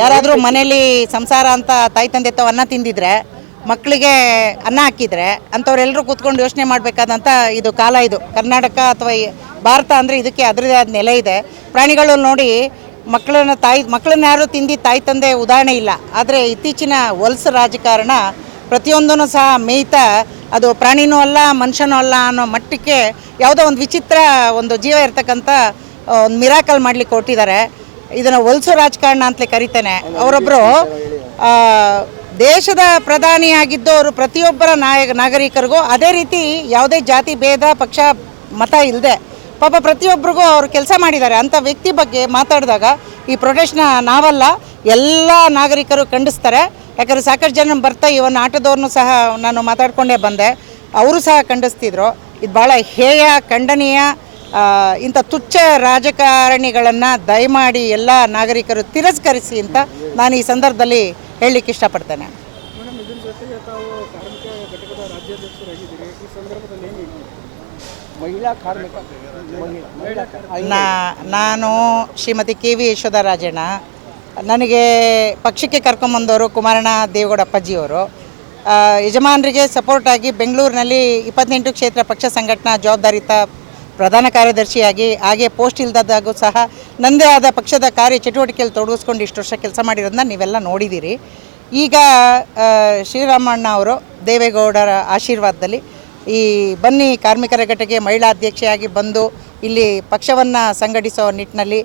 ಯಾರಾದರೂ ಮನೇಲಿ ಸಂಸಾರ ಅಂತ ತಾಯಿ ತಂದೆ ತಾವು ಅನ್ನ ತಿಂದಿದ್ರೆ, ಮಕ್ಕಳಿಗೆ ಅನ್ನ ಹಾಕಿದ್ರೆ ಅಂಥವ್ರೆಲ್ಲರೂ ಕೂತ್ಕೊಂಡು ಯೋಚನೆ ಮಾಡಬೇಕಾದಂಥ ಇದು ಕಾಲ ಇದು. ಕರ್ನಾಟಕ ಅಥವಾ ಭಾರತ ಅಂದರೆ ಇದಕ್ಕೆ ಅದರದೇ ಆದ ನೆಲೆ ಇದೆ. ಪ್ರಾಣಿಗಳು ನೋಡಿ ಮಕ್ಕಳನ್ನ ತಾಯಿ, ಮಕ್ಕಳನ್ನ ಯಾರು ತಿಂದು ತಾಯಿ ತಂದೆ ಉದಾಹರಣೆ ಇಲ್ಲ. ಆದರೆ ಇತ್ತೀಚಿನ ವಲಸು ರಾಜಕಾರಣ ಪ್ರತಿಯೊಂದನ್ನು ಸಹ ಮೇಯ್ತಾ ಅದು ಪ್ರಾಣಿನೂ ಅಲ್ಲ, ಮನುಷ್ಯನೂ ಅಲ್ಲ ಅನ್ನೋ ಮಟ್ಟಕ್ಕೆ ಯಾವುದೋ ಒಂದು ವಿಚಿತ್ರ ಒಂದು ಜೀವ ಇರ್ತಕ್ಕಂಥ ಒಂದು ಮಿರಾಕಲ್ ಮಾಡಲಿಕ್ಕೆ ಕೊಟ್ಟಿದ್ದಾರೆ ಇದನ್ನು ಹೊಲ್ಸು ರಾಜಕಾರಣ ಅಂತಲೇ ಕರಿತೇನೆ. ಅವರೊಬ್ಬರು ದೇಶದ ಪ್ರಧಾನಿಯಾಗಿದ್ದು ಅವರು ಪ್ರತಿಯೊಬ್ಬರ ನಾಯ ನಾಗರಿಕರಿಗೂ ಅದೇ ರೀತಿ ಯಾವುದೇ ಜಾತಿ, ಭೇದ, ಪಕ್ಷ, ಮತ ಇಲ್ಲದೆ ಪಾಪ ಪ್ರತಿಯೊಬ್ಬರಿಗೂ ಅವರು ಕೆಲಸ ಮಾಡಿದ್ದಾರೆ. ಅಂಥ ವ್ಯಕ್ತಿ ಬಗ್ಗೆ ಮಾತಾಡಿದಾಗ ಈ ಪ್ರೊಟೆಸ್ಟ್ನ ನಾವಲ್ಲ, ಎಲ್ಲ ನಾಗರಿಕರು ಖಂಡಿಸ್ತಾರೆ. ಯಾಕಂದರೆ ಸಾಕಷ್ಟು ಜನ ಬರ್ತಾ ಇವನ್ ಆಟೋದವ್ರನ್ನೂ ಸಹ ನಾನು ಮಾತಾಡಿಕೊಂಡೇ ಬಂದೆ. ಅವರು ಸಹ ಖಂಡಿಸ್ತಿದ್ರು. ಇದು ಭಾಳ ಹೇಯ, ಖಂಡನೀಯ ಇಂಥ ತುಚ್ಛ ರಾಜಕಾರಣಿಗಳನ್ನು ದಯಮಾಡಿ ಎಲ್ಲ ನಾಗರಿಕರು ತಿರಸ್ಕರಿಸಿ ಅಂತ ನಾನು ಈ ಸಂದರ್ಭದಲ್ಲಿ ಹೇಳಲಿಕ್ಕೆ ಇಷ್ಟಪಡ್ತೇನೆ. ನಾ ನಾನು ಶ್ರೀಮತಿ ಕೆ ವಿ ಯಶೋಧರಾಜಣ್ಣ. ನನಗೆ ಪಕ್ಷಕ್ಕೆ ಕರ್ಕೊಂಬಂದವರು ಕುಮಾರಣ್ಣ ದೇವೇಗೌಡ ಅಪ್ಪಾಜಿಯವರು. ಅವರು ಯಜಮಾನರಿಗೆ ಸಪೋರ್ಟಾಗಿ ಬೆಂಗಳೂರಿನಲ್ಲಿ ಇಪ್ಪತ್ತೆಂಟು ಕ್ಷೇತ್ರ ಪಕ್ಷ ಸಂಘಟನಾ ಜವಾಬ್ದಾರಿತ ಪ್ರಧಾನ ಕಾರ್ಯದರ್ಶಿಯಾಗಿ, ಹಾಗೆ ಪೋಸ್ಟ್ ಇಲ್ಲದಾದಾಗೂ ಸಹ ನನ್ನದೇ ಆದ ಪಕ್ಷದ ಕಾರ್ಯ ಚಟುವಟಿಕೆಯಲ್ಲಿ ತೊಡಗಿಸ್ಕೊಂಡು ಇಷ್ಟು ವರ್ಷ ಕೆಲಸ ಮಾಡಿರೋದನ್ನ ನೀವೆಲ್ಲ ನೋಡಿದ್ದೀರಿ. ಈಗ ಶ್ರೀರಾಮಣ್ಣ ಅವರು ದೇವೇಗೌಡರ ಆಶೀರ್ವಾದದಲ್ಲಿ ಈ ಬನ್ನಿ ಕಾರ್ಮಿಕರ ಘಟಕ್ಕೆ ಮಹಿಳಾ ಅಧ್ಯಕ್ಷೆಯಾಗಿ ಬಂದು ಇಲ್ಲಿ ಪಕ್ಷವನ್ನು ಸಂಘಟಿಸೋ ನಿಟ್ಟಿನಲ್ಲಿ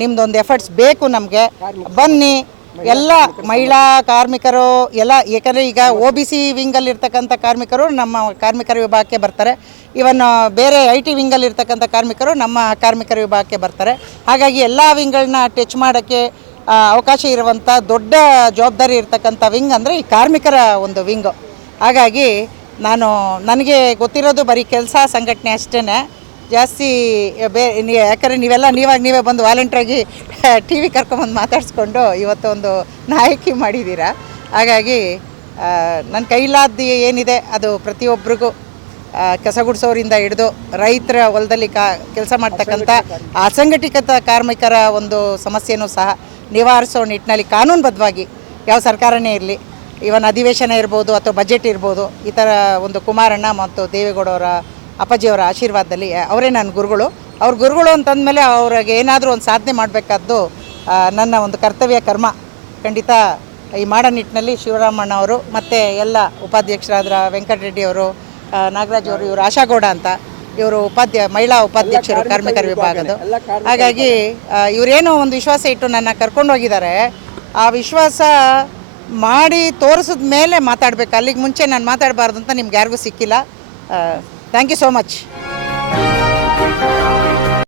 ನಿಮ್ಮದೊಂದು ಎಫರ್ಟ್ಸ್ ಬೇಕು ನಮಗೆ. ಬನ್ನಿ ಎಲ್ಲ ಮಹಿಳಾ ಕಾರ್ಮಿಕರು ಎಲ್ಲ ಏಕೆಂದರೆ ಈಗ ಒ ಬಿ ಸಿ ವಿಂಗಲ್ಲಿ ಇರ್ತಕ್ಕಂಥ ಕಾರ್ಮಿಕರು ನಮ್ಮ ಕಾರ್ಮಿಕರ ವಿಭಾಗಕ್ಕೆ ಬರ್ತಾರೆ. ಇವನ್ ಬೇರೆ ಐ ಟಿ ವಿಂಗಲ್ಲಿ ಇರ್ತಕ್ಕಂಥ ಕಾರ್ಮಿಕರು ನಮ್ಮ ಕಾರ್ಮಿಕರ ವಿಭಾಗಕ್ಕೆ ಬರ್ತಾರೆ. ಹಾಗಾಗಿ ಎಲ್ಲ ವಿಂಗ್ಗಳನ್ನ ಟಚ್ ಮಾಡೋಕ್ಕೆ ಅವಕಾಶ ಇರುವಂಥ ದೊಡ್ಡ ಜವಾಬ್ದಾರಿ ಇರ್ತಕ್ಕಂಥ ವಿಂಗ್ ಅಂದರೆ ಈ ಕಾರ್ಮಿಕರ ಒಂದು ವಿಂಗು ಹಾಗಾಗಿ ನಾನು ನನಗೆ ಗೊತ್ತಿರೋದು ಬರೀ ಕೆಲಸ ಸಂಘಟನೆ ಅಷ್ಟೇ ಜಾಸ್ತಿ ಬೇ ನೀ- ಯಾಕಂದರೆ ನೀವೆಲ್ಲ ನೀವಾಗ ನೀವೇ ಬಂದು ವಾಲಂಟ್ರಾಗಿ ಟಿ ವಿ ಕರ್ಕೊಂಬಂದು ಮಾತಾಡಿಸ್ಕೊಂಡು ಇವತ್ತು ಒಂದು ನಾಯಕಿ ಮಾಡಿದ್ದೀರಾ ಹಾಗಾಗಿ ನನ್ನ ಕೈಲಾದ ಏನಿದೆ ಅದು ಪ್ರತಿಯೊಬ್ಬರಿಗೂ ಕಸ ಗುಡಿಸೋರಿಂದ ಹಿಡಿದು ರೈತರ ಹೊಲದಲ್ಲಿ ಕಾ ಕೆಲಸ ಮಾಡ್ತಕ್ಕಂಥ ಅಸಂಘಟಿತ ಕಾರ್ಮಿಕರ ಒಂದು ಸಮಸ್ಯೆನೂ ಸಹ ನಿವಾರಿಸೋ ನಿಟ್ಟಿನಲ್ಲಿ ಕಾನೂನುಬದ್ಧವಾಗಿ ಯಾವ ಸರ್ಕಾರನೇ ಇರಲಿ ಇವನ್ ಅಧಿವೇಶನ ಇರ್ಬೋದು ಅಥವಾ ಬಜೆಟ್ ಇರ್ಬೋದು ಈ ಥರ ಒಂದು ಕುಮಾರಣ್ಣ ಮತ್ತು ದೇವೇಗೌಡವರ ಅಪ್ಪಾಜಿಯವರ ಆಶೀರ್ವಾದದಲ್ಲಿ ಅವರೇ ನನ್ನ ಗುರುಗಳು. ಅವ್ರ ಗುರುಗಳು ಅಂತಂದಮೇಲೆ ಅವ್ರಿಗೆ ಏನಾದರೂ ಒಂದು ಸಾಧನೆ ಮಾಡಬೇಕಾದ್ದು ನನ್ನ ಒಂದು ಕರ್ತವ್ಯ ಕರ್ಮ. ಖಂಡಿತ ಈ ಮಾಡೋ ನಿಟ್ಟಿನಲ್ಲಿ ಶಿವರಾಮಣ್ಣ ಅವರು ಮತ್ತು ಎಲ್ಲ ಉಪಾಧ್ಯಕ್ಷರಾದ ವೆಂಕಟರೆಡ್ಡಿ ಅವರು ನಾಗರಾಜ್ ಅವರು ಇವರು ಆಶಾಗೌಡ ಅಂತ ಇವರು ಉಪಾಧ್ಯ ಮಹಿಳಾ ಉಪಾಧ್ಯಕ್ಷರು ಕಾರ್ಮಿಕರ ವಿಭಾಗದ. ಹಾಗಾಗಿ ಇವರೇನೋ ಒಂದು ವಿಶ್ವಾಸ ಇಟ್ಟು ನನ್ನ ಕರ್ಕೊಂಡು ಹೋಗಿದ್ದಾರೆ. ಆ ವಿಶ್ವಾಸ ಮಾಡಿ ತೋರಿಸಿದ ಮೇಲೆ ಮಾತಾಡಬೇಕು. ಅಲ್ಲಿಗೆ ಮುಂಚೆ ನಾನು ಮಾತಾಡಬಾರ್ದು ಅಂತ ನಿಮ್ಗೆ ಯಾರಿಗೂ ಸಿಕ್ಕಿಲ್ಲ. Thank you so much